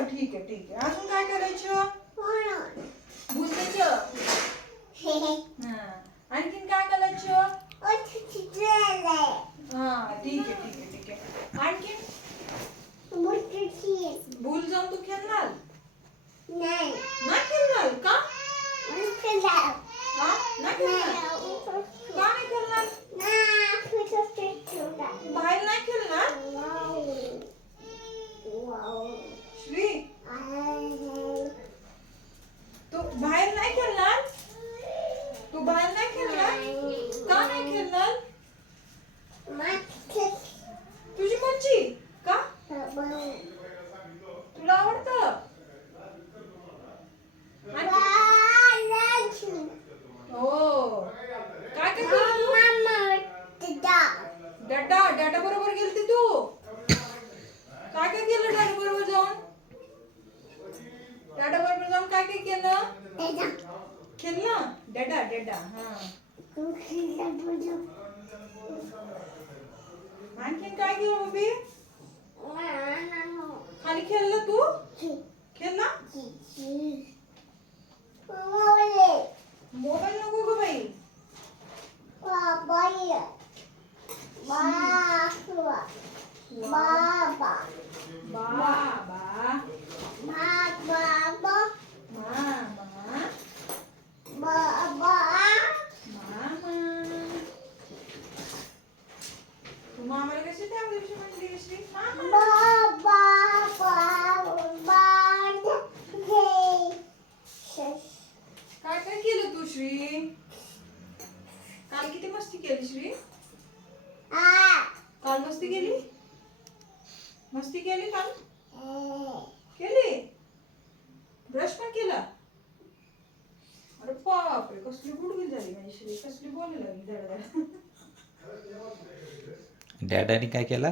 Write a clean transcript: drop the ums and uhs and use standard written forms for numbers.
ठीक आहे ठीक आहे. अजून काय करायचं? भुसायचं. हा. आणखीन काय करायचं? हा ठीक आहे ठीक आहे ठीक आहे. आणखीन भूल जाऊन तू खेळणार नाही खेळणार का? हा नाही खेळणार का? नाही खेळणार बाहेर नाही खेळणार श्री तू बाहेर नाही खेळणार तू बाहेर नाही खेळणार का नाही खेळणार तुझी मर्जी का तुला आवडतं हो काय काय केलं तू डाटा डाटा बरोबर गेलती तू काय काय केलं डाटा बरोबर जाऊन डाटा बरोबर जाऊन काय काय केलं खेळलं डाटा डाटा हा आणखीन काय केलं मम्मी खाली खेळलं तू खेळला मोबाईल नको ग बाई बाबा तू मामाला कशी त्या दिवशी म्हणली श्री काय काय केलं तू श्री काल किती मस्ती केली श्री काल मस्ती केली काल केली ब्रश पण केला अरे बापरे कसली गुडगी झाली माझी श्री कसली बोलायला लागली धडधड डॅडाने काय केला